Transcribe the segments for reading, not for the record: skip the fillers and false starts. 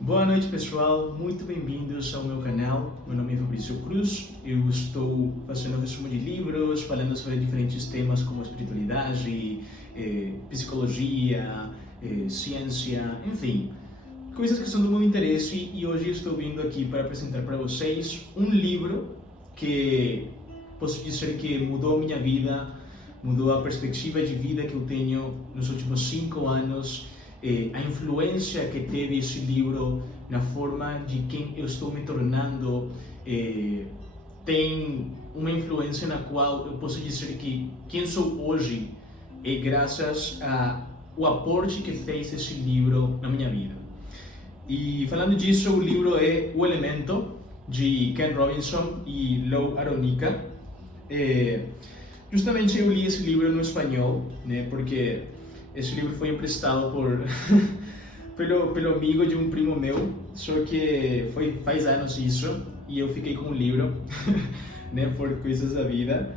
Boa noite, pessoal. Muito bem-vindos ao meu canal. Meu nome é Fabrício Cruz. Eu estou fazendo resumo de livros, falando sobre diferentes temas como espiritualidade, psicologia, ciência, enfim, coisas que são do meu interesse. E hoje estou vindo aqui para apresentar para vocês um livro que posso dizer que mudou a minha vida, mudou a perspectiva de vida que eu tenho nos últimos 5 anos. A influência que teve esse livro na forma de quem eu estou me tornando tem uma influência na qual eu posso dizer que quem sou hoje é graças ao aporte que fez esse livro na minha vida. E falando disso, o livro é O Elemento, de Ken Robinson e Lou Aronica. Justamente eu li esse livro no espanhol, né, porque esse livro foi emprestado pelo amigo de um primo meu, só que faz anos isso, e eu fiquei com o livro, né, por coisas da vida,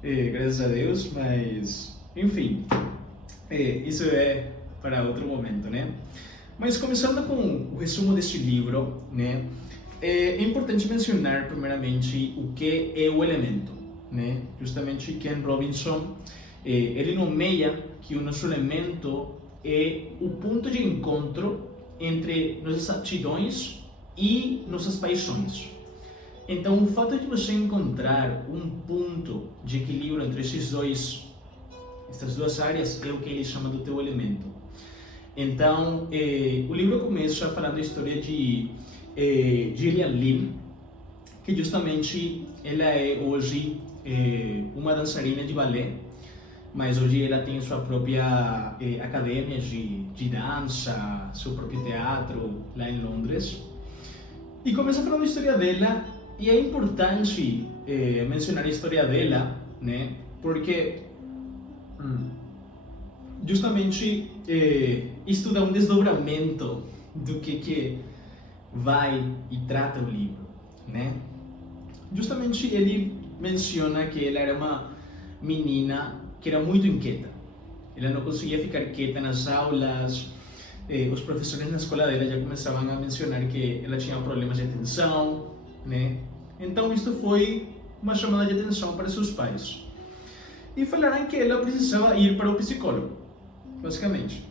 graças a Deus, mas, enfim, isso é para outro momento, né? Mas começando com o resumo desse livro, né, é importante mencionar primeiramente o que é o elemento, né? Justamente Ken Robinson, ele nomeia que o nosso elemento é o ponto de encontro entre nossas aptidões e nossas paixões. Então, o fato de você encontrar um ponto de equilíbrio entre essas duas áreas é o que ele chama do teu elemento. Então, o livro começa falando a história de Gillian Lynn, que justamente ela é hoje uma dançarina de balé, mas hoje ela tem sua própria academia de dança, seu próprio teatro lá em Londres. E começa falando a história dela, e é importante mencionar a história dela, né? Porque justamente isto dá um desdobramento do que vai e trata o livro, né? Justamente ele menciona que ela era uma menina que era muito inquieta. Ela não conseguia ficar quieta nas aulas. Os professores na escola dela já começavam a mencionar que ela tinha problemas de atenção, né? Então isto foi uma chamada de atenção para seus pais. E falaram que ela precisava ir para o psicólogo, basicamente.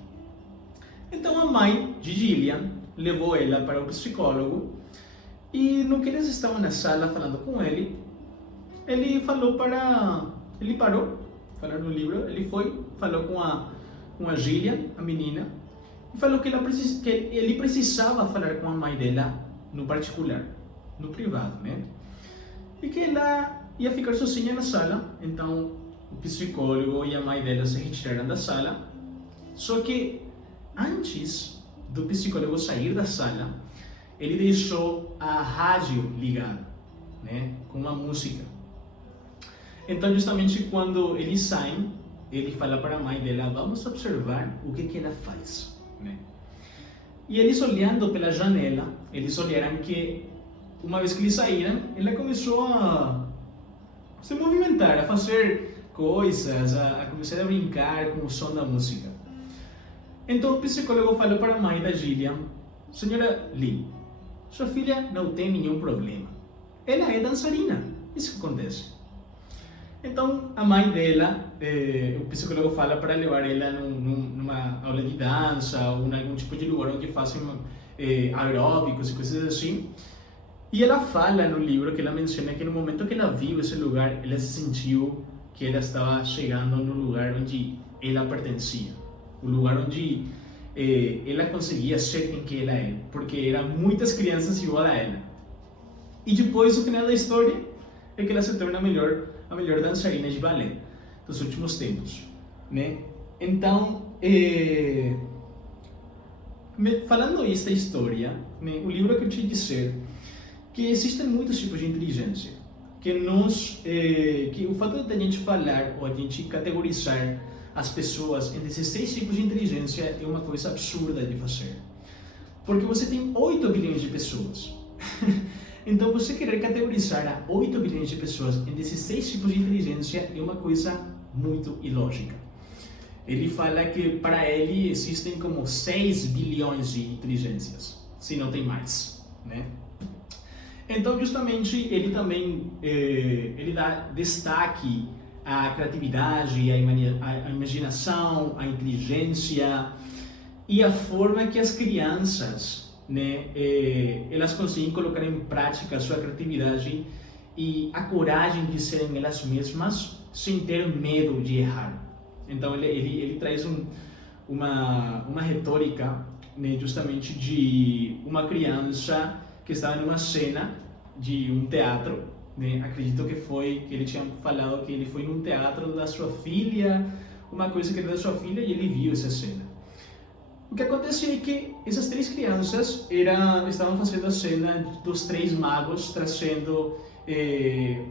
Então a mãe de Gillian levou ela para o psicólogo, e no que eles estavam na sala falando com ele, ele parou, falar no livro, ele falou com a Gillian, a menina, e falou que ele precisava falar com a mãe dela no particular, no privado, né? E que ela ia ficar sozinha na sala. Então o psicólogo e a mãe dela se retiraram da sala. Só que antes do psicólogo sair da sala, ele deixou a rádio ligada, né, com uma música. Então, justamente quando eles saem, ele fala para a mãe dela: vamos observar o que ela faz, né? E eles, olhando pela janela, eles olharam que, uma vez que eles saíram, ela começou a se movimentar, a fazer coisas, a começar a brincar com o som da música. Então o psicólogo falou para a mãe da Gillian: senhora Lee, sua filha não tem nenhum problema. Ela é dançarina. Isso que acontece. Então a mãe dela, o psicólogo fala para levar ela numa aula de dança ou em algum tipo de lugar onde façam aeróbicos e coisas assim. E ela fala no livro, que ela menciona que no momento que ela viu esse lugar, ela se sentiu que ela estava chegando no lugar onde ela pertencia, o lugar onde ela conseguia ser quem que ela é, porque eram muitas crianças igual a ela. E depois, o final da história é que ela se torna a melhor dançarina de balé dos últimos tempos, né? Então, falando esta história, né, o livro quer te dizer que existem muitos tipos de inteligência, que o fato de a gente falar ou a gente categorizar as pessoas em 16 tipos de inteligência é uma coisa absurda de fazer, porque você tem 8 bilhões de pessoas. Então, você querer categorizar a 8 bilhões de pessoas em 16 tipos de inteligência é uma coisa muito ilógica. Ele fala que para ele existem como 6 bilhões de inteligências. se não tem mais, né? Então, justamente, ele também ele dá destaque à criatividade, à imaginação, à inteligência e a forma que as crianças, né, elas conseguem colocar em prática a sua criatividade e a coragem de serem elas mesmas sem ter medo de errar. Então ele traz uma retórica, né, justamente de uma criança que estava numa cena de um teatro, né? Acredito que ele tinha falado que ele foi num teatro da sua filha, uma coisa que era da sua filha, e ele viu essa cena. O que aconteceu é que essas três crianças estavam fazendo a cena dos três magos trazendo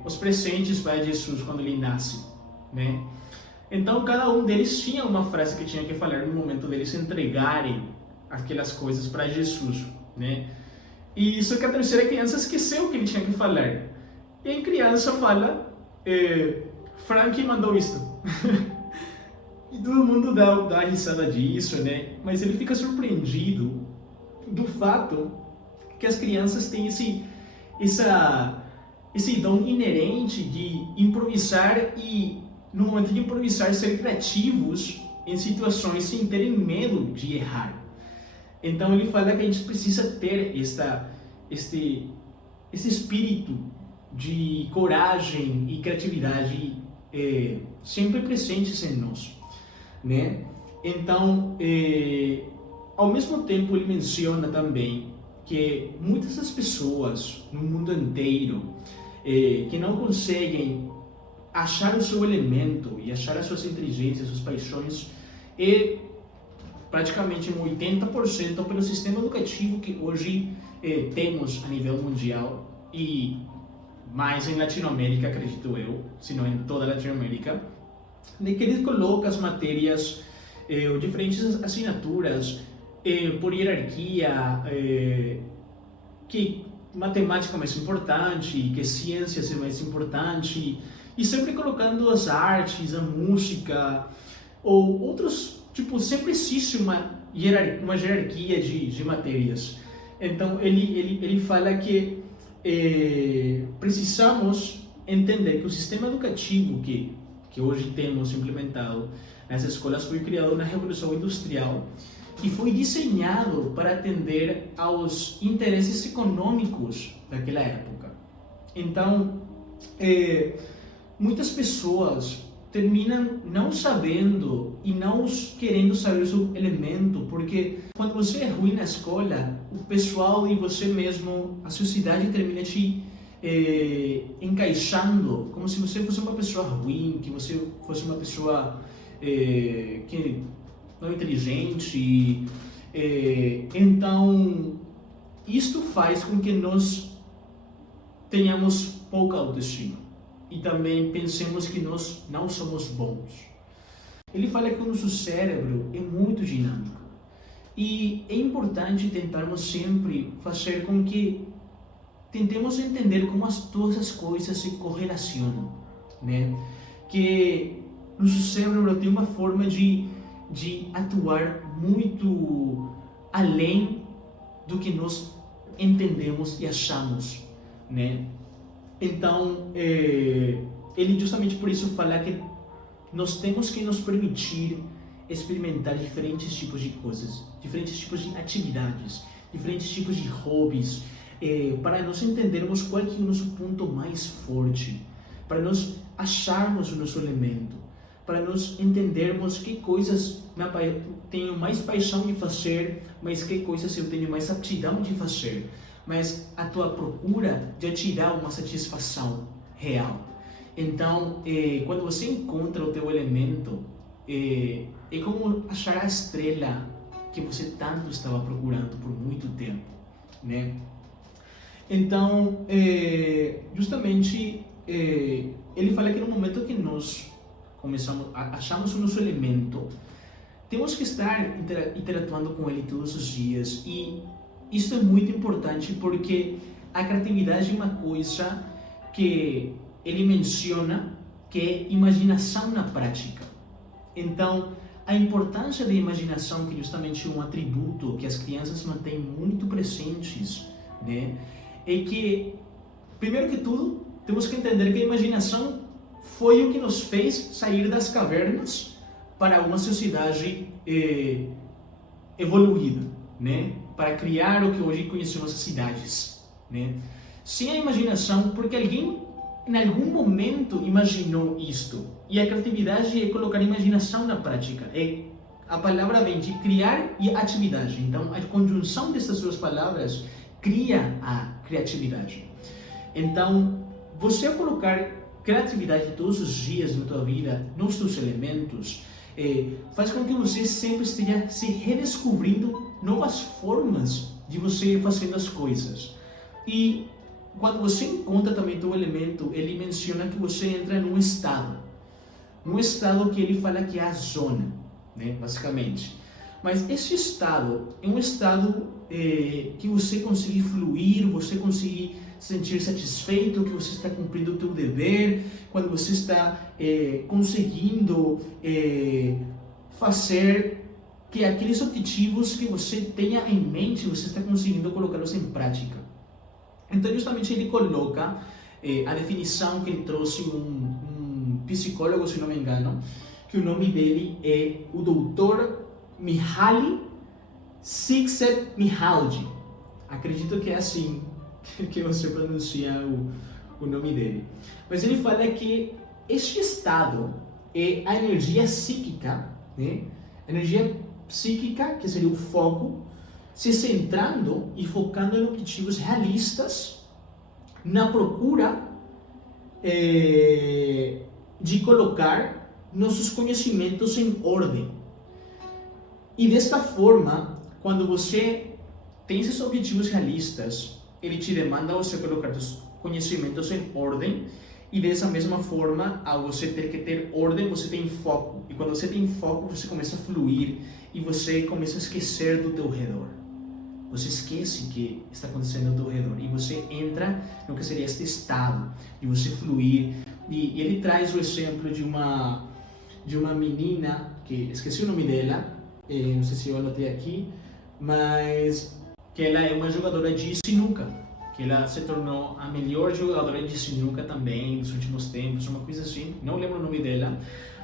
os presentes para Jesus quando ele nasce, né? Então cada um deles tinha uma frase que tinha que falar no momento deles entregarem aquelas coisas para Jesus, né? E só que a terceira criança esqueceu o que ele tinha que falar. E a criança fala, Frank mandou isto. E todo mundo dá risada disso, né? Mas ele fica surpreendido do fato que as crianças têm esse dom inerente de improvisar e, no momento de improvisar, ser criativos em situações sem terem medo de errar. Então ele fala que a gente precisa ter esse espírito de coragem e criatividade sempre presentes em nós, né? Então, ao mesmo tempo, ele menciona também que muitas das pessoas no mundo inteiro que não conseguem achar o seu elemento e achar as suas inteligências, suas paixões, praticamente um 80% pelo sistema educativo que hoje temos a nível mundial e mais em Latinoamérica, acredito eu, se não em toda a Latinoamérica, de que ele coloca as matérias ou diferentes assinaturas por hierarquia, que matemática é mais importante, que ciências é mais importante, e sempre colocando as artes, a música ou outros, tipo, sempre existe uma hierarquia de matérias. Então ele fala que precisamos entender que o sistema educativo que hoje temos implementado nas escolas foi criado na Revolução Industrial e foi desenhado para atender aos interesses econômicos daquela época. Então, muitas pessoas terminam não sabendo e não querendo saber o seu elemento, porque quando você é ruim na escola, o pessoal e você mesmo, a sociedade termina te encaixando como se você fosse uma pessoa ruim, que você fosse uma pessoa que não é inteligente. Então, isto faz com que nós tenhamos pouca autoestima e também pensemos que nós não somos bons. Ele fala que o nosso cérebro é muito dinâmico e é importante tentarmos sempre fazer com que tentemos entender como todas as coisas se correlacionam, né? Que nosso cérebro tem uma forma de atuar muito além do que nós entendemos e achamos, né? Então, ele justamente por isso fala que nós temos que nos permitir experimentar diferentes tipos de coisas, diferentes tipos de atividades, diferentes tipos de hobbies, para nós entendermos qual é o nosso ponto mais forte, para nós acharmos o nosso elemento, para nós entendermos que coisas tenho mais paixão de fazer, mas que coisas eu tenho mais aptidão de fazer, mas a tua procura de te dar uma satisfação real. Então, quando você encontra o teu elemento, é como achar a estrela que você tanto estava procurando por muito tempo, né? Então, justamente, ele fala que no momento que nós achamos o nosso elemento, temos que estar interatuando com ele todos os dias, e isso é muito importante porque a criatividade é uma coisa que ele menciona que é imaginação na prática. Então, a importância da imaginação, que é justamente um atributo que as crianças mantêm muito presentes, né? É que, primeiro que tudo, temos que entender que a imaginação foi o que nos fez sair das cavernas para uma sociedade evoluída, né? Para criar o que hoje conhecemos as cidades, né? Sem a imaginação, porque alguém em algum momento imaginou isto. E a criatividade é colocar a imaginação na prática. A palavra vem de criar e atividade. Então, a conjunção dessas duas palavras cria a criatividade. Então, você colocar criatividade todos os dias na tua vida, nos seus elementos, faz com que você sempre esteja se redescobrindo novas formas de você fazer as coisas. E quando você encontra também teu elemento, ele menciona que você entra num estado que ele fala que é a zona, né, basicamente. Mas esse estado é um estado que você consegue fluir, você consegue sentir satisfeito, que você está cumprindo o teu dever, quando você está conseguindo fazer que aqueles objetivos que você tenha em mente, você está conseguindo colocá-los em prática. Então, justamente, ele coloca a definição que ele trouxe um psicólogo, se não me engano, que o nome dele é o Dr. Mihaly Csikszentmihalyi. Acredito que é assim que você pronuncia o nome dele. Mas ele fala que este estado é a energia psíquica, né? A energia psíquica, que seria o foco, se centrando e focando em objetivos realistas na procura de colocar nossos conhecimentos em ordem. E desta forma, quando você tem esses objetivos realistas, ele te demanda você colocar os conhecimentos em ordem, e dessa mesma forma, ao você ter que ter ordem, você tem foco. E quando você tem foco, você começa a fluir e você começa a esquecer do teu redor. Você esquece o que está acontecendo ao teu redor e você entra no que seria este estado de você fluir. E ele traz o exemplo de uma menina, que esqueci o nome dela, não sei se eu anotei aqui, mas que ela é uma jogadora de sinuca, que ela se tornou a melhor jogadora de sinuca também nos últimos tempos, uma coisa assim, não lembro o nome dela,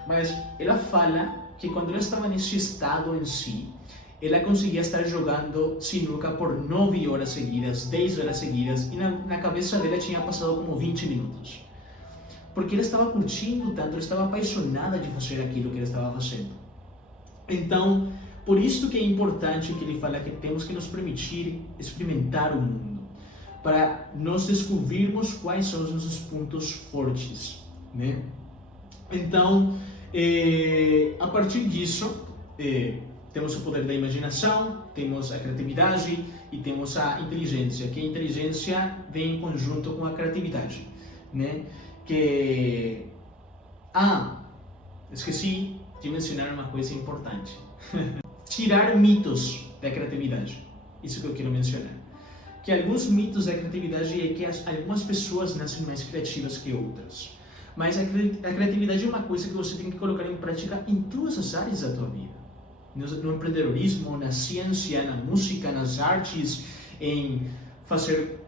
mas ela fala que quando ela estava nesse estado em si, ela conseguia estar jogando sinuca por 9 horas seguidas, 10 horas seguidas, e na cabeça dela tinha passado como 20 minutos. Porque ela estava curtindo tanto, ela estava apaixonada de fazer aquilo que ela estava fazendo. Então, por isso que é importante que ele fala que temos que nos permitir experimentar o mundo, para nós descobrirmos quais são os nossos pontos fortes, né? Então, a partir disso, temos o poder da imaginação, temos a criatividade e temos a inteligência, que a inteligência vem em conjunto com a criatividade, né? Que esqueci de mencionar uma coisa importante. Tirar mitos da criatividade. Isso que eu quero mencionar. Que alguns mitos da criatividade é que algumas pessoas nascem mais criativas que outras. Mas a criatividade é uma coisa que você tem que colocar em prática em todas as áreas da tua vida. No empreendedorismo, na ciência, na música, nas artes, em fazer...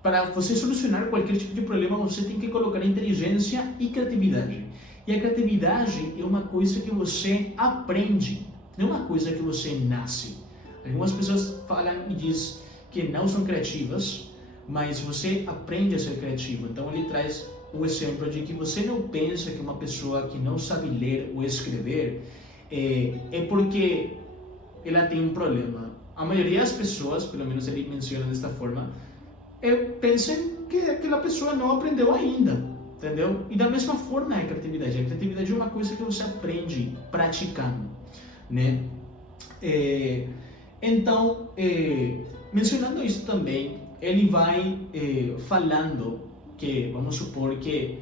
Para você solucionar qualquer tipo de problema, você tem que colocar inteligência e criatividade. E a criatividade é uma coisa que você aprende, não é uma coisa que você nasce. Algumas pessoas falam e dizem que não são criativas, mas você aprende a ser criativo. Então ele traz o exemplo de que você não pensa que uma pessoa que não sabe ler ou escrever é porque ela tem um problema. A maioria das pessoas, pelo menos ele menciona desta forma, pensam que aquela pessoa não aprendeu ainda, entendeu? E da mesma forma é a criatividade. A criatividade é uma coisa que você aprende praticando, né? Então, mencionando isso também, ele vai falando que, vamos supor que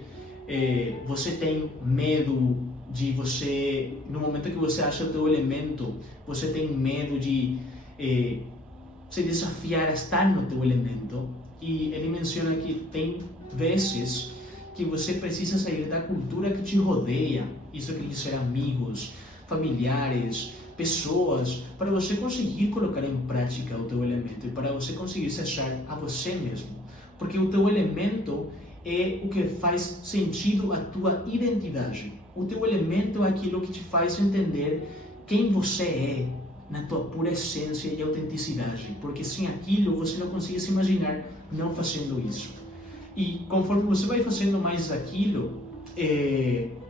você tem medo de você, no momento que você acha o teu elemento, você tem medo de se desafiar a estar no teu elemento. E ele menciona que tem vezes que você precisa sair da cultura que te rodeia, isso quer dizer amigos, familiares, pessoas, para você conseguir colocar em prática o teu elemento e para você conseguir se achar a você mesmo. Porque o teu elemento é o que faz sentido à tua identidade. O teu elemento é aquilo que te faz entender quem você é na tua pura essência e autenticidade. Porque sem aquilo você não consegue se imaginar não fazendo isso. E conforme você vai fazendo mais aquilo,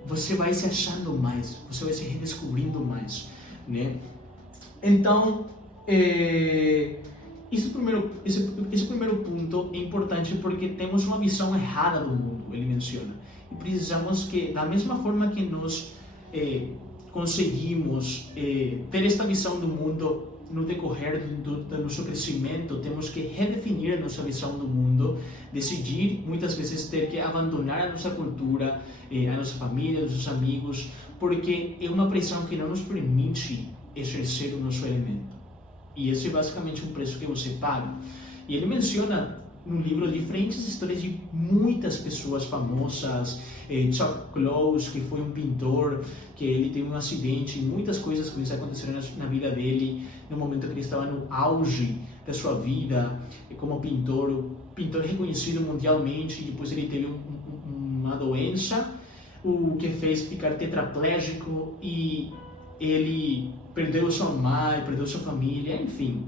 você vai se achando mais, você vai se redescobrindo mais, né? Então, esse primeiro ponto é importante porque temos uma visão errada do mundo, ele menciona. E precisamos que, da mesma forma que nós conseguimos ter esta visão do mundo no decorrer do nosso crescimento, temos que redefinir a nossa visão do mundo, decidir muitas vezes ter que abandonar a nossa cultura, a nossa família, os nossos amigos, porque é uma pressão que não nos permite exercer o nosso elemento. E esse é basicamente um preço que você paga. E ele menciona no livro diferentes histórias de muitas pessoas famosas, Chuck Close, que foi um pintor, que ele teve um acidente, muitas coisas com isso aconteceram na vida dele, no momento que ele estava no auge da sua vida como pintor reconhecido mundialmente. Depois ele teve uma doença, o que fez ficar tetraplégico, e ele perdeu sua mãe, perdeu sua família, enfim,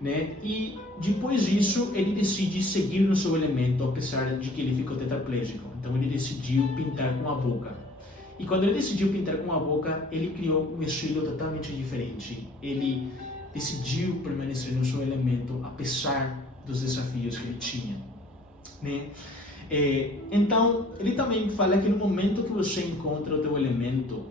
né? E depois disso ele decide seguir no seu elemento, apesar de que ele ficou tetraplégico. Então ele decidiu pintar com a boca. E quando ele decidiu pintar com a boca, ele criou um estilo totalmente diferente. Ele decidiu permanecer no seu elemento, apesar dos desafios que ele tinha, né? Então ele também fala que no momento que você encontra o teu elemento,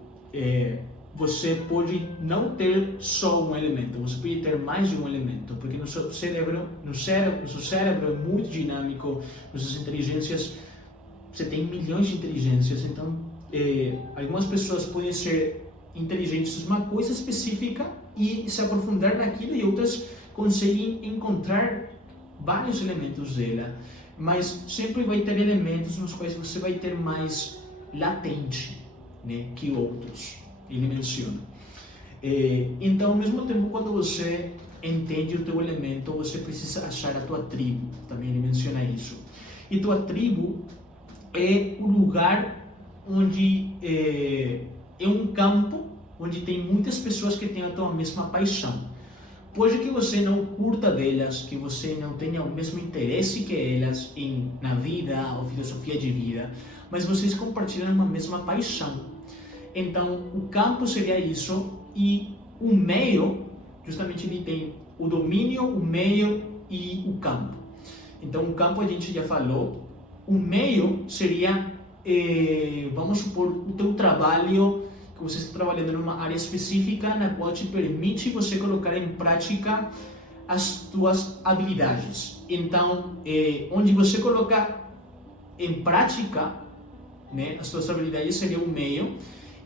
você pode não ter só um elemento, você pode ter mais de um elemento, porque nosso cérebro é muito dinâmico, nossas inteligências, você tem milhões de inteligências, então algumas pessoas podem ser inteligentes em uma coisa específica e se aprofundar naquilo, e outras conseguem encontrar vários elementos dela, mas sempre vai ter elementos nos quais você vai ter mais latente, né, que outros. Ele menciona. Então, ao mesmo tempo, quando você entende o teu elemento, você precisa achar a tua tribo. Também ele menciona isso. E tua tribo é o lugar onde é um campo onde tem muitas pessoas que têm a tua mesma paixão. Pode que você não curta delas, que você não tenha o mesmo interesse que elas na vida ou filosofia de vida, mas vocês compartilham uma mesma paixão. Então, o campo seria isso, e o meio, justamente ele tem o domínio, o meio e o campo. Então, o campo a gente já falou, o meio seria, vamos supor, o teu trabalho, que você está trabalhando numa área específica na qual te permite você colocar em prática as tuas habilidades. Então, onde você coloca em prática, né, as tuas habilidades seria o meio,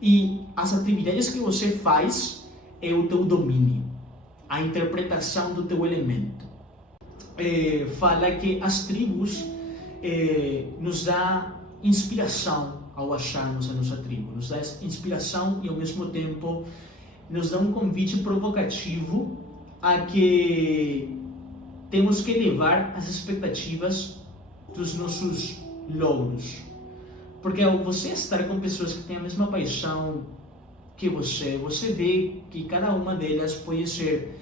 e as atividades que você faz é o teu domínio, a interpretação do teu elemento. Fala que as tribos nos dá inspiração ao acharmos a nossa tribo, nos dá inspiração e ao mesmo tempo nos dá um convite provocativo a que temos que elevar as expectativas dos nossos logros. Porque ao você estar com pessoas que têm a mesma paixão que você vê que cada uma delas pode ser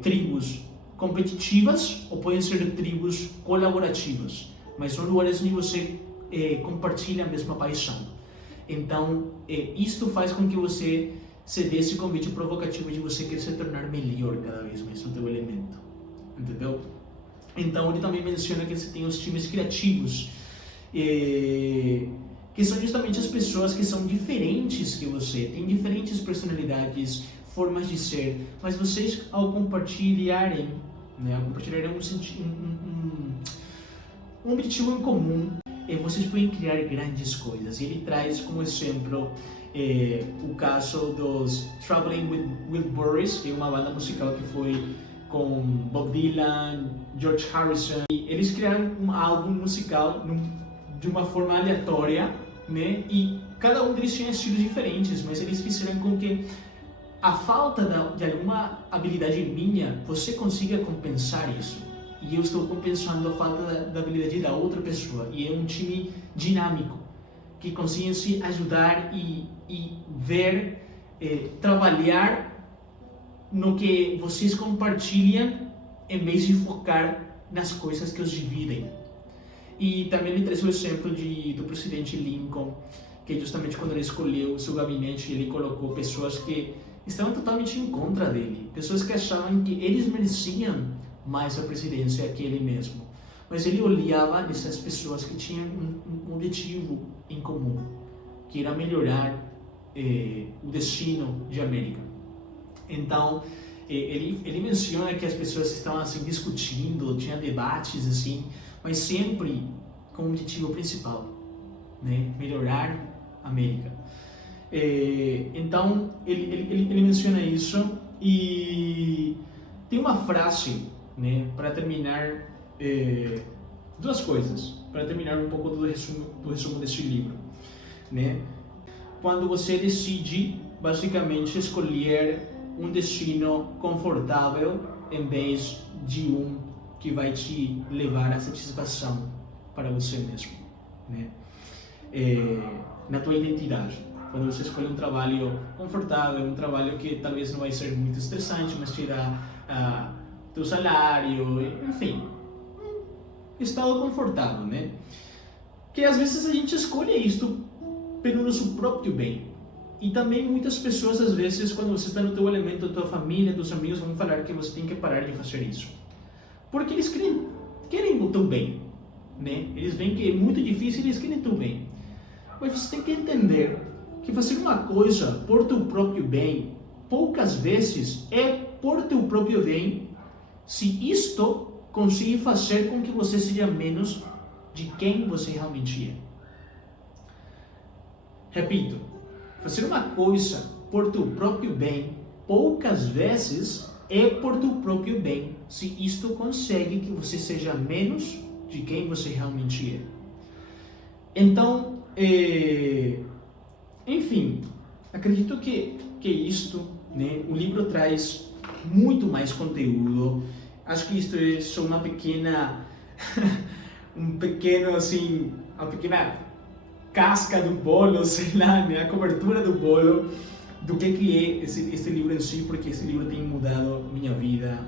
tribos competitivas ou podem ser tribos colaborativas, mas são lugares onde você compartilha a mesma paixão. Então, isto faz com que você se dê esse convite provocativo de você querer se tornar melhor cada vez mais no teu elemento, entendeu? Então, ele também menciona que você tem os times criativos, que são justamente as pessoas que são diferentes que você, têm diferentes personalidades, formas de ser, mas vocês, ao compartilharem, né, um objetivo em comum, vocês podem criar grandes coisas. E ele traz como exemplo o caso dos Traveling with Wilburys, que é uma banda musical que foi com Bob Dylan, George Harrison, e eles criaram um álbum musical de uma forma aleatória, né? E cada um deles tinha estilos diferentes, mas eles fizeram com que a falta de alguma habilidade minha, você consiga compensar isso. E eu estou compensando a falta da habilidade da outra pessoa. E é um time dinâmico, que consegue se ajudar e ver, trabalhar no que vocês compartilham, em vez de focar nas coisas que os dividem. E também ele traz o exemplo do presidente Lincoln, que justamente quando ele escolheu o seu gabinete, ele colocou pessoas que estavam totalmente em contra dele, pessoas que achavam que eles mereciam mais a presidência que ele mesmo. Mas ele olhava essas pessoas que tinham um objetivo em comum, que era melhorar o destino de América. Então, ele menciona que as pessoas estavam assim discutindo, tinha debates assim, mas sempre com o objetivo principal, né? Melhorar a América. Então, ele menciona isso e tem uma frase, né, para terminar, duas coisas, para terminar um pouco do resumo desse livro, né? Quando você decide, basicamente, escolher um destino confortável em vez de um que vai te levar à satisfação para você mesmo, né? Na tua identidade. Quando você escolhe um trabalho confortável, um trabalho que talvez não vai ser muito estressante, mas te dá teu salário, enfim, um estado confortável, né? Que às vezes a gente escolhe isto pelo nosso próprio bem. E também muitas pessoas, às vezes, quando você está no teu elemento, a tua família, teus amigos vão falar que você tem que parar de fazer isso. Porque eles querem o teu bem, né? Eles veem que é muito difícil e eles querem o teu bem. Mas você tem que entender que fazer uma coisa por teu próprio bem, poucas vezes é por teu próprio bem, se isto conseguir fazer com que você seja menos de quem você realmente é. Repito, fazer uma coisa por teu próprio bem, poucas vezes é por teu próprio bem, se isto consegue que você seja menos de quem você realmente é. Então, enfim, acredito que isto, né, o livro traz muito mais conteúdo. Acho que isto é só uma pequena, uma pequena casca do bolo, sei lá, né, a cobertura do bolo do que é este livro em si, porque esse livro tem mudado minha vida,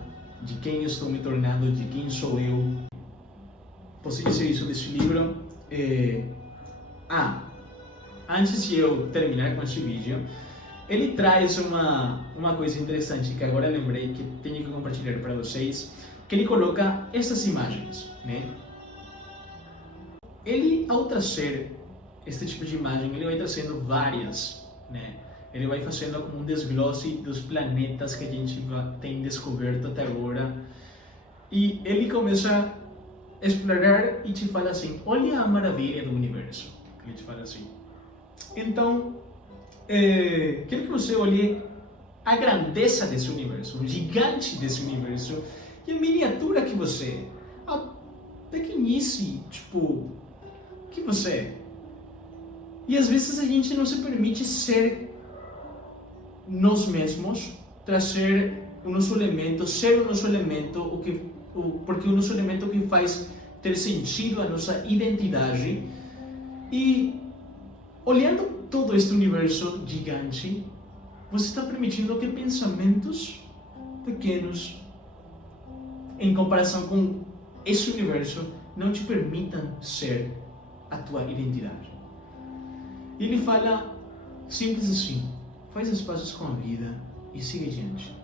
de quem eu estou me tornando, de quem sou eu. Posso dizer isso deste livro? Antes de eu terminar com este vídeo, ele traz uma coisa interessante que agora lembrei que tenho que compartilhar para vocês, que ele coloca essas imagens, né? Ele, ao trazer este tipo de imagem, ele vai trazendo várias, né? Ele vai fazendo como um desglose dos planetas que a gente tem descoberto até agora. E ele começa a explorar e te fala assim, olha a maravilha do universo. Ele te fala assim. Então, quero que você olhe a grandeza desse universo, o gigante desse universo, e a miniatura que você é, a pequenice, tipo, que você é. E às vezes a gente não se permite ser nós mesmos, trazer o nosso elemento, ser o nosso elemento, porque o nosso elemento que faz ter sentido a nossa identidade. E olhando todo este universo gigante, você está permitindo que pensamentos pequenos, em comparação com esse universo, não te permitam ser a tua identidade. E ele fala simples assim, faz as pazes com a vida e siga adiante.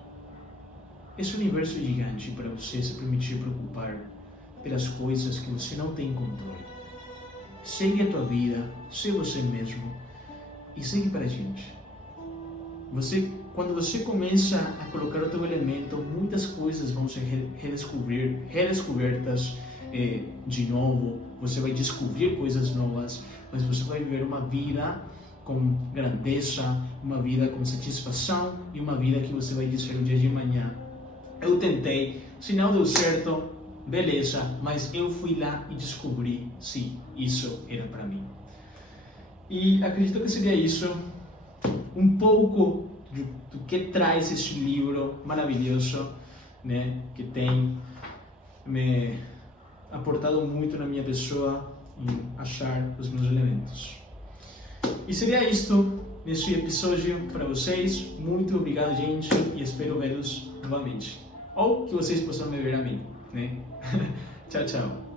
Esse universo gigante para você se permitir preocupar pelas coisas que você não tem controle. Segue a tua vida, seja você mesmo e segue para adiante. Quando você começa a colocar o teu elemento, muitas coisas vão ser redescobertas de novo. Você vai descobrir coisas novas, mas você vai viver uma vida com grandeza, uma vida com satisfação e uma vida que você vai dizer no dia de amanhã: eu tentei, se não deu certo, beleza, mas eu fui lá e descobri se isso era para mim. E acredito que seria isso, um pouco do que traz este livro maravilhoso, né, que tem me aportado muito na minha pessoa em achar os meus elementos. E seria isto neste episódio para vocês. Muito obrigado, gente, e espero vê-los novamente. Ou que vocês possam me ver a mim, né? Tchau, tchau.